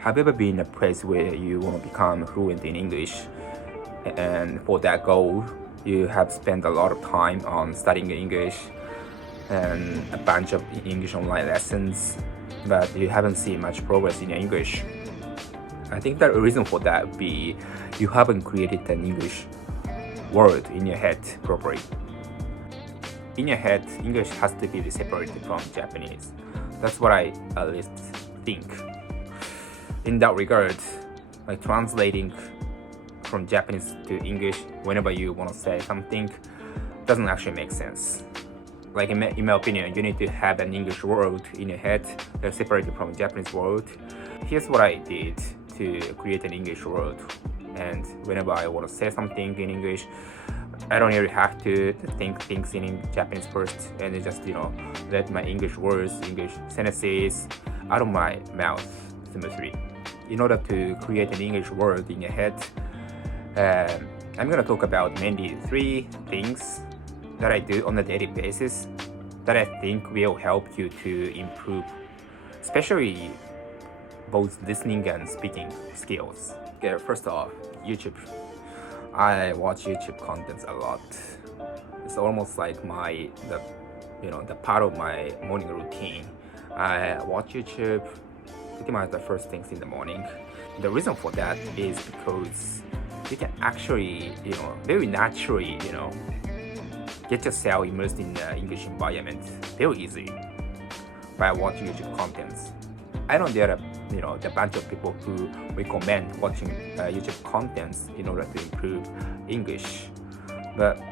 Have you ever been in a place where you want to become fluent in English, and for that goal you have spent a lot of time on studying English and a bunch of English online lessons, but you haven't seen much progress in your English? I think the reason for that would be you haven't created an English word in your head properly. In your head, English has to be separated from Japanese. That's what I at least think. In that regard, like translating from Japanese to English whenever you want to say something doesn't actually make sense. Like in my opinion, you need to have an English word in your head that's separated from a Japanese word. Here's what I did to create an English word. And whenever I want to say something in English, I don't really have to think things in Japanese first, and just let my English words, English sentences out of my mouth smoothly. In order to create an English word in your head, I'm gonna talk about mainly 3 things that I do on a daily basis that I think will help you to improve, especially both listening and speaking skills. Okay, first off, YouTube. I watch YouTube contents a lot. It's almost like the part of my morning routine. I watch YouTube pretty much the first things in the morning. The reason for that is because you can actually, very naturally, get yourself immersed in the English environment very easily by watching YouTube contents. I know there are, the bunch of people who recommend watching YouTube contents in order to improve English. But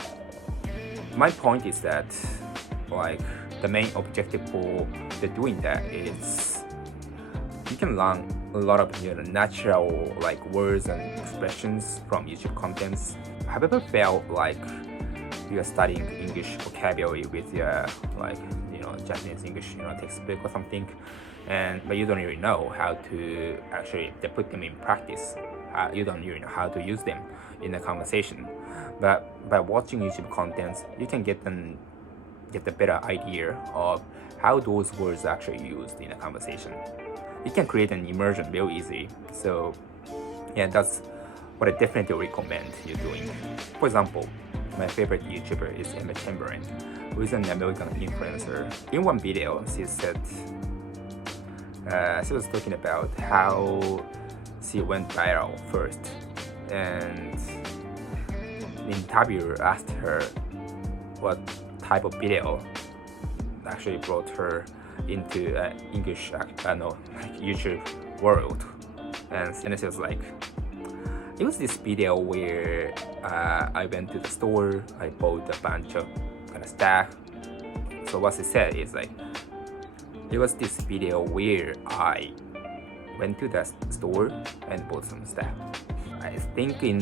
my point is that, the main objective for doing that is you can learn a lot of natural words and expressions from YouTube contents. Have you ever felt like you are studying English vocabulary with your Japanese English textbook or something, but you don't really know how to actually put them in practice? You don't really know how to use them in a conversation. But by watching YouTube contents, you can get a better idea of how those words are actually used in a conversation. You can create an immersion very easily. So yeah, that's what I definitely recommend you doing. For example, my favorite YouTuber is Emma Chamberlain, who is an American influencer. In one video, she said she was talking about how she went viral first, and the interviewer asked her what type of video actually brought her into English YouTube world, and she was like, it was this video where I went to the store, I bought a bunch of stuff. So what she said is it was this video where I went to the store and bought some stuff. I think in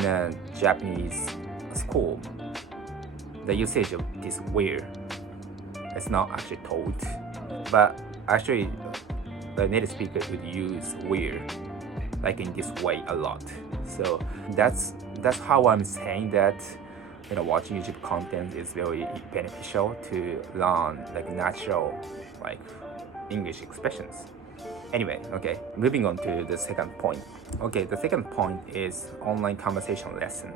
Japanese school, the usage of this where is not actually taught, but actually the native speaker would use where in this way a lot. So that's how I'm saying that watching YouTube content is very beneficial to learn natural English expressions. Anyway, okay, moving on to the second point. Okay, the second point is online conversation lesson.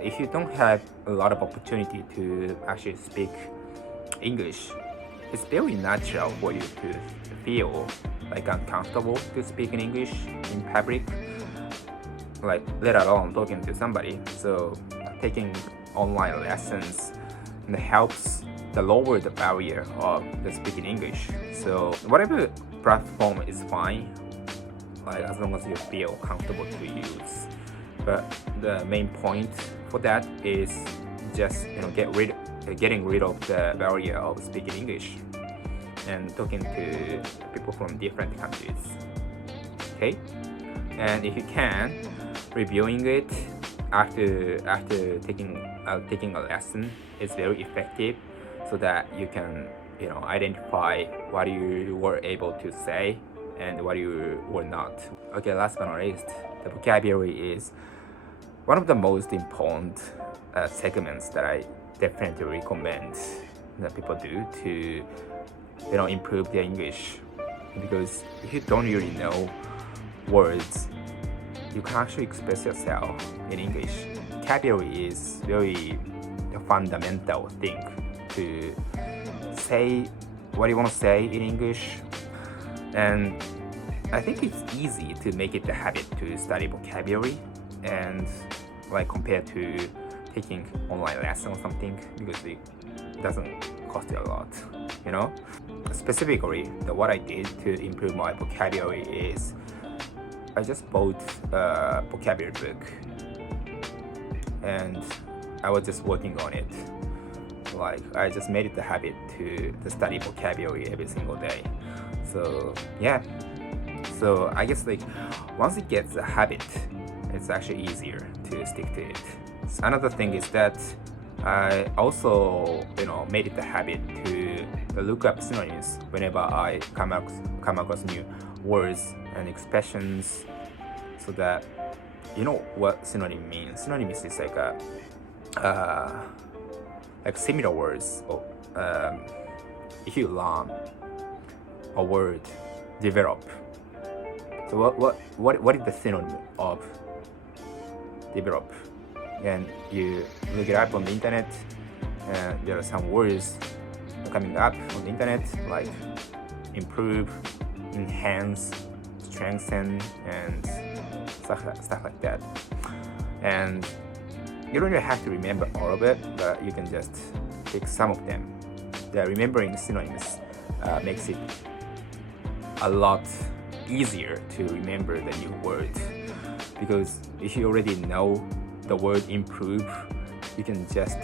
If you don't have a lot of opportunity to actually speak English, it's very natural for you to feel uncomfortable to speak in English in public, let alone talking to somebody. So taking online lessons helps to lower the barrier of speaking English. So whatever platform is fine, as long as you feel comfortable to use. But the main point for that is just getting rid of the barrier of speaking English and talking to people from different countries. Okay, and if you can, reviewing it after taking a lesson is very effective, so that you can identify what you were able to say and what you were not. Okay, last but not least, the vocabulary is one of the most important segments that I definitely recommend that people do to improve their English, because if you don't really know words, you can actually express yourself in English. Vocabulary is very fundamental thing to say what you want to say in English, and I think it's easy to make it a habit to study vocabulary, and like compared to taking online lesson or something, because it doesn't cost you a lot, you know. Specifically, what I did to improve my vocabulary is I just bought a vocabulary book and I was just working on it. Like I just made it a habit to study vocabulary every single day. So yeah, so I guess like once it gets a habit, it's actually easier to stick to it. Another thing is that I also made it a habit to look up synonyms whenever I come across new words and expressions, so that you know what synonym means. Synonyms is like similar words. If you learn a word, develop. So what is the synonym of develop? And you look it up on the internet, and there are some words coming up on the internet like improve, enhance, strengthen, and stuff like that. And you don't really have to remember all of it, but you can just pick some of them. Remembering synonyms makes it a lot easier to remember the new word, because if you already know the word improve, you can just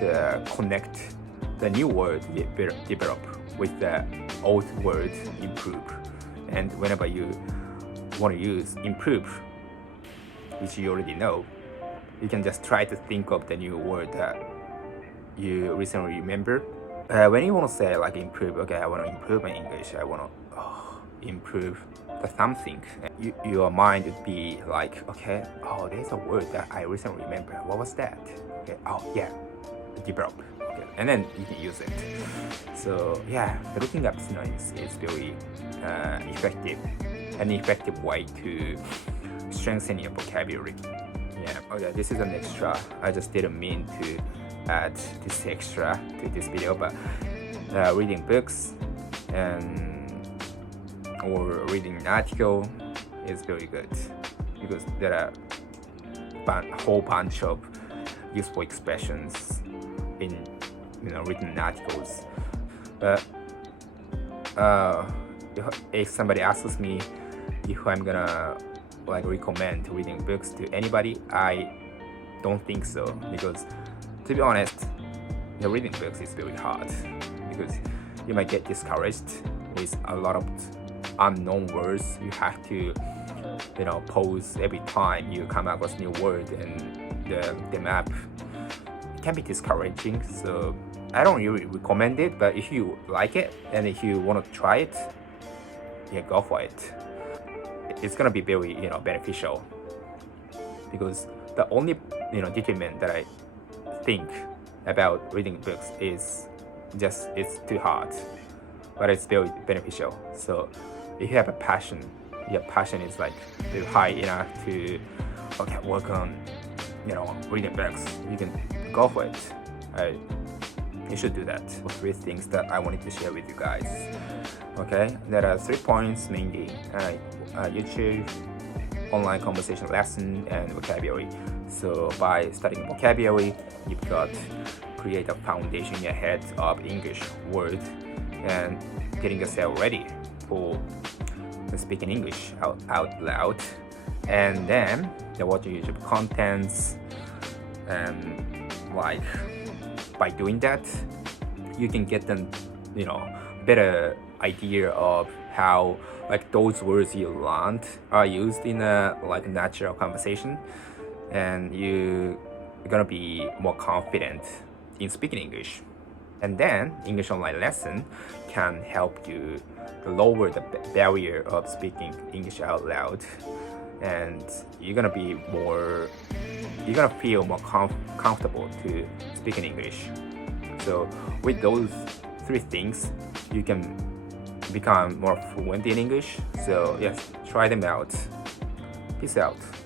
connect the new word develop with the old word improve. And whenever you want to use improve, which you already know, you can just try to think of the new word that you recently remember. When you want to say like improve, okay, I want to improve my English, I want to improve the something, your mind would be like, okay, oh, there's a word that I recently remember. What was that? Okay, oh yeah, develop. Okay, and then you can use it. So yeah, looking up synonyms is very effective way to strengthen your vocabulary. Yeah. Okay, this is an extra. I just didn't mean to add this extra to this video, but reading books or reading an article is very good, because there are a whole bunch of useful expressions in written articles. But if somebody asks me if I'm gonna recommend reading books to anybody, I don't think so, because to be honest, reading books is very hard, because you might get discouraged with a lot of unknown words. You have to pause every time you come across new word, and the map can be discouraging. So I don't really recommend it, but if you like it and if you want to try it, yeah, go for it. It's gonna be very beneficial, because the only detriment that I think about reading books is just it's too hard, but it's very beneficial. So if you have a passion, your passion is like very high enough to work on reading books, you can go for it. You should do that. 3 things that I wanted to share with you guys. Okay, there are 3 points mainly: YouTube, online conversation lesson, and vocabulary. So by studying vocabulary, you've got create a foundation in your head of English words and getting yourself ready for speaking English out loud. And then you're watching YouTube contents, and by doing that, you can get them better idea of how those words you learned are used in a natural conversation, and you're gonna be more confident in speaking English. And then English online lesson can help you lower the barrier of speaking English out loud, and you're gonna feel more comfortable to speak in English. So with those 3 things, you can become more fluent in English. So yes, try them out. Peace out.